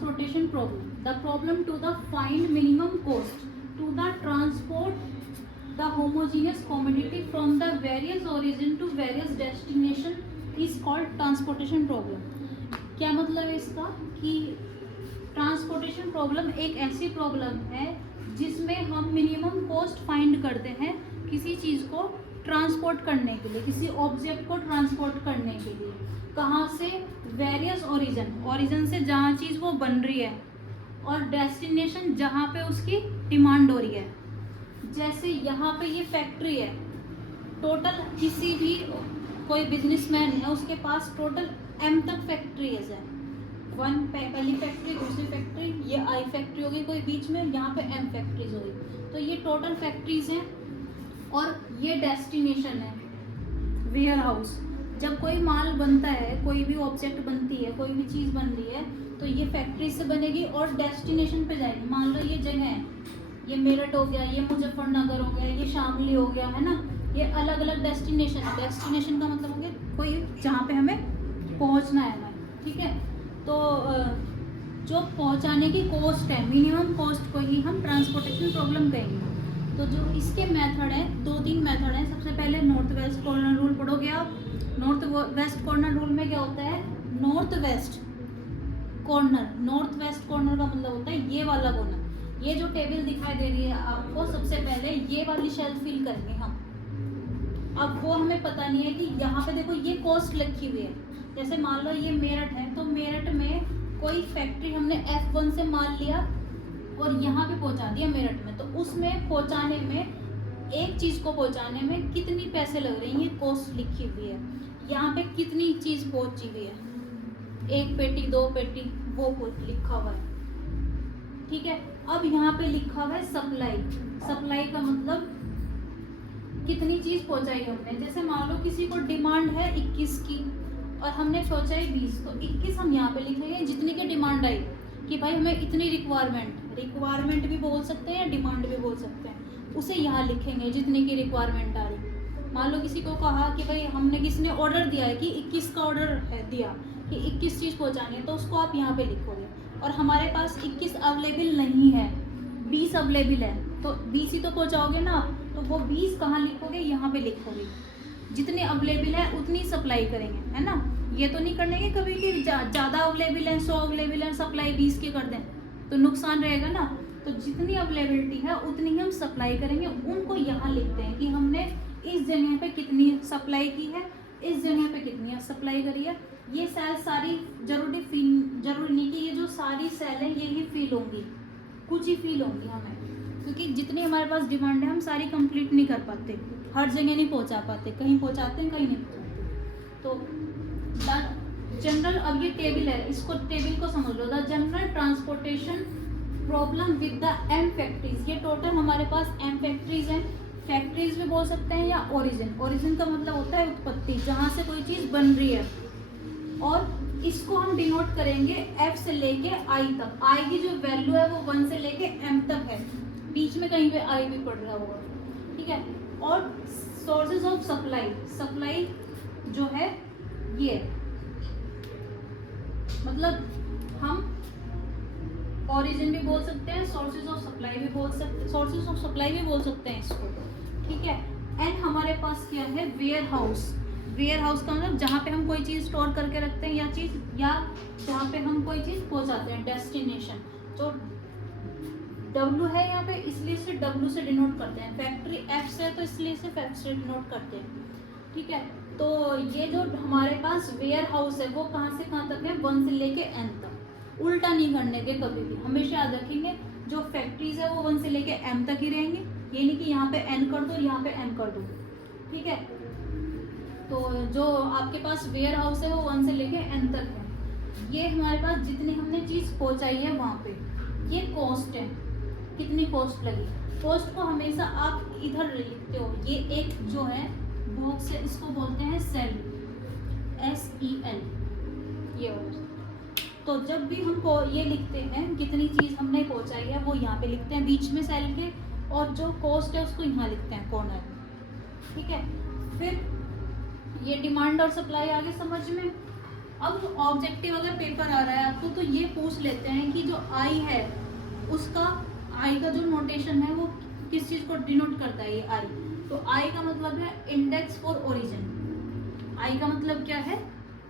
transportation problem. The problem to the find minimum cost to the transport the homogeneous commodity from the various origin to various destination is called transportation problem. क्या मतलब है इसका कि transportation problem एक ऐसी problem है जिसमें हम मिनिमम कॉस्ट फाइंड करते हैं किसी चीज़ को ट्रांसपोर्ट करने के लिए, किसी ऑब्जेक्ट को ट्रांसपोर्ट करने के लिए। कहाँ से? वेरियस ओरिजिन से जहाँ चीज़ वो बन रही है, और डेस्टिनेशन जहाँ पे उसकी डिमांड हो रही है। जैसे यहाँ पे ये फैक्ट्री है, टोटल किसी भी कोई बिजनेसमैन है उसके पास टोटल M तक फैक्ट्रीज है। पहली फैक्ट्री, दूसरी फैक्ट्री, ये I फैक्ट्री होगी कोई बीच में, यहाँ पे M फैक्ट्रीज होगी। तो ये टोटल फैक्ट्रीज हैं और ये डेस्टिनेशन है वेयर हाउस। जब कोई माल बनता है, कोई भी ऑब्जेक्ट बनती है, कोई भी चीज़ बन रही है, तो ये फैक्ट्री से बनेगी और डेस्टिनेशन पे जाएगी। मान लो ये जगह है, ये मेरठ हो गया, ये मुजफ्फरनगर हो गया, ये शामली हो गया, है ना। ये अलग अलग डेस्टिनेशन है। डेस्टिनेशन का मतलब हो गया कोई जहाँ पे हमें पहुँचना है हमें, ठीक है। तो जो पहुँचाने की कॉस्ट है, मिनिमम कॉस्ट को ही हम ट्रांसपोर्टेशन प्रॉब्लम कहेंगे। तो जो इसके मेथड है, 2-3 मेथड है। सबसे पहले नॉर्थ वेस्ट कॉर्नर रूल पढ़ोगे आप। नॉर्थ वेस्ट कॉर्नर रूल में क्या होता है? नॉर्थ वेस्ट कॉर्नर का मतलब होता है ये वाला कॉर्नर। ये जो टेबल दिखाई दे रही है आपको, सबसे पहले ये वाली शेल्फ फिल करेंगे हम। अब वो हमें पता नहीं है कि यहाँ पे देखो ये कॉस्ट लिखी हुई है। जैसे मान लो ये मेरठ है, तो मेरठ में कोई फैक्ट्री हमने F1 से माल लिया और यहाँ पे पहुँचा दिया मेरठ में, तो उसमें पहुँचाने में, एक चीज़ को पहुँचाने में कितनी पैसे लग रही हैं, ये कॉस्ट लिखी हुई है। यहाँ पे कितनी चीज़ पहुँची हुई है, 1 पेटी 2 पेटी, वो लिखा हुआ है, ठीक है। अब यहाँ पे लिखा हुआ है सप्लाई का मतलब कितनी चीज़ पहुँचाई हमने। जैसे मान लो किसी को डिमांड है 21 की और हमने पहुँचाई 20, तो 21 हम यहाँ पे लिखेंगे जितनी की डिमांड आई, कि भाई हमें इतनी रिक्वायरमेंट भी बोल सकते हैं या डिमांड भी बोल सकते हैं, उसे यहाँ लिखेंगे जितनी की रिक्वायरमेंट आ रही। मान लो किसी को कहा कि भाई हमने, किसी ने ऑर्डर दिया है कि 21 का ऑर्डर है दिया कि 21 चीज़ पहुँचानी है, तो उसको आप यहाँ पे लिखोगे। और हमारे पास 21 अवेलेबल नहीं है, 20 अवेलेबल है, तो 20 ही तो पहुँचाओगे ना आप, तो वो 20 कहाँ लिखोगे? यहाँ पे लिखोगे। जितनी अवेलेबल है उतनी सप्लाई करेंगे, है ना। ये तो नहीं करने के कभी कि ज़्यादा अवेलेबल है, 100 अवेलेबल है, सप्लाई 20 की कर दें, तो नुकसान रहेगा ना। तो जितनी अवेलेबिलिटी है उतनी हम सप्लाई करेंगे। उनको यहाँ लिखते हैं कि हमने इस जगह पे कितनी सप्लाई की है, इस जगह पे कितनी सप्लाई करी है। ये सेल सारी जरूरी नहीं कि ये जो सारी सेल है ये ही फिल होंगी, कुछ ही फिल होंगी हमें, क्योंकि जितनी हमारे पास डिमांड है हम सारी कंप्लीट नहीं कर पाते, हर जगह नहीं पहुंचा पाते, कहीं पहुंचाते हैं कहीं नहीं पहुंचाते। तो जनरल, अब ये टेबल है, इसको टेबल को समझ लो। The general transportation problem with the M factories. ये टोटल हमारे पास M फैक्ट्रीज हैं। फैक्ट्रीज भी बोल सकते हैं या ओरिजिन का मतलब होता है उत्पत्ति, जहाँ से कोई चीज़ बन रही है। और इसको हम डिनोट करेंगे F से लेके I तक। I की जो वैल्यू है वो 1 से लेके M तक है, बीच में कहीं पे I भी पड़ रहा होगा, ठीक है। और सोर्सेज ऑफ सप्लाई जो है ये, मतलब हम ओरिजिन भी बोल सकते हैं, सोर्सेज ऑफ सप्लाई भी बोल सकते हैं इसको, ठीक है। एंड हमारे पास क्या है? वेयर हाउस का मतलब जहाँ पे हम कोई चीज़ स्टोर करके रखते हैं या जहाँ पे हम कोई चीज़ पहुँचाते हैं, डेस्टिनेशन। तो W है यहाँ पे, इसलिए इसे W से डिनोट करते हैं। फैक्ट्री F से, तो इसलिए इसे फैक्ट्री से डिनोट करते हैं, ठीक है। तो ये जो हमारे पास वेयर हाउस है वो कहाँ से कहाँ तक है? 1 से लेके N तक। उल्टा नहीं करने के कभी भी, हमेशा याद रखेंगे जो फैक्ट्रीज है वो 1 से लेके M तक ही रहेंगे, ये नहीं कि यहाँ पे N कर दो, यहाँ पे M कर दो, ठीक है। तो जो आपके पास वेयर हाउस है वो 1 से लेके N तक है। ये हमारे पास जितनी हमने चीज़ पहुँचाई है वहाँ पे, ये कॉस्ट है, कितनी कॉस्ट लगी। कॉस्ट को हमेशा आप इधर लिखते हो, ये एक जो है बॉक्स है, इसको बोलते हैं सेल, SEL, ये। तो जब भी हम ये लिखते हैं कितनी चीज़ हमने पहुँचाई है, वो यहाँ पे लिखते हैं बीच में सेल के, और जो कॉस्ट है उसको यहाँ लिखते हैं कॉर्नर में, ठीक है। फिर ये डिमांड और सप्लाई आगे समझ में। अब ऑब्जेक्टिव अगर पेपर आ रहा है आपको तो ये पूछ लेते हैं कि जो आई है उसका, आई का जो नोटेशन है वो किस चीज को डिनोट करता है ये आई। तो आई का मतलब है इंडेक्स फॉर ओरिजिन। आई का मतलब क्या है?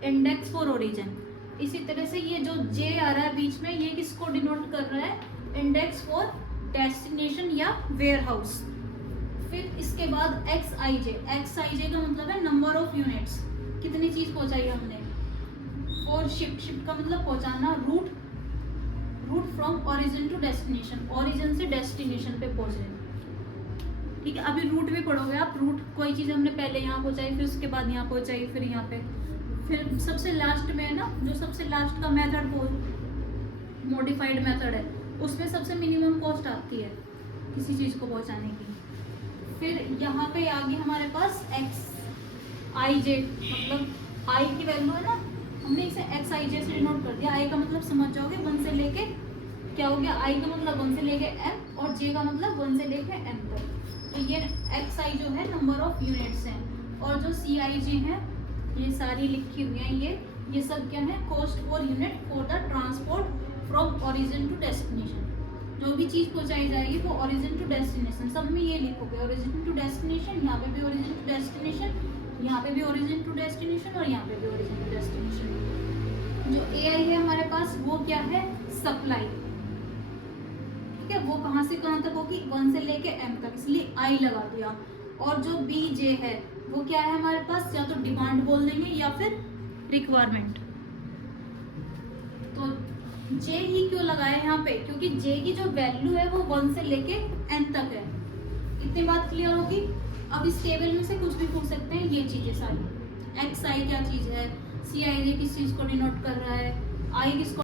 Index for origin. इसी तरह से ये जो जे आ रहा है बीच में, ये किसको डिनोट कर रहा है? इंडेक्स फॉर डेस्टिनेशन या वेयर हाउस। फिर इसके बाद एक्स आई जे का मतलब है नंबर ऑफ यूनिट्स, कितनी चीज पहुंचाई हमने। और शिप का मतलब पहुंचाना, route from origin to destination, origin से डेस्टिनेशन पे पहुंचने। ठीक है, अभी रूट भी पढ़ोगे आप। रूट कोई चीज हमने पहले यहाँ पहुंचाई, फिर उसके बाद यहाँ पहुंचाई, फिर यहाँ पे, फिर सबसे लास्ट में है ना, जो सबसे लास्ट का मेथड मॉडिफाइड मेथड है, उसमें सबसे मिनिमम कॉस्ट आती है किसी चीज को पहुंचाने की। फिर यहाँ पे आगे हमारे पास एक्स आई जे, मतलब आई की वैल्यू है ना, हमने इसे एक्स आई जे से डिनोट कर दिया। आई का मतलब समझ जाओगे, 1 से लेके क्या हो गया, आई का मतलब 1 से लेके m, और जे का मतलब 1 से लेके m तक। तो ये एक्स आई जो है नंबर ऑफ यूनिट्स हैं, और जो सी आई जे है ये सारी लिखी हुई हैं, ये सब क्या है? Cost per unit for the transport from origin to destination. जो भी चीज़ पहुंचाई जाएगी वो ओरिजिन टू डेस्टिनेशन, सब में ये लिखोगे ओरिजिन टू डेस्टिनेशन, यहाँ पे भी ओरिजिन टू डेस्टिनेशन, यहाँ पे भी ओरिजिन टू डेस्टिनेशन, और यहाँ पे भी ओरिजिन टू डेस्टिनेशन। जो ए आई है हमारे पास वो क्या है? सप्लाई। ठीक है, वो कहाँ से कहाँ तक होगी? 1 से लेके m तक, इसलिए आई लगा दिया। और जो बी जे है वो क्या है हमारे पास? या तो डिमांड बोल देंगे या फिर रिक्वायरमेंट। तो जे ही क्यों लगाए यहाँ पे? क्योंकि जे की जो वैल्यू है वो 1 से लेके n तक है। इतनी बात क्लियर होगी। अब इस टेबल में से कुछ भी पूछ सकते हैं, ये चीजें सारी। एक्स आई क्या चीज है, सी आई जे किस चीज को डिनोट कर रहा है, आई किसको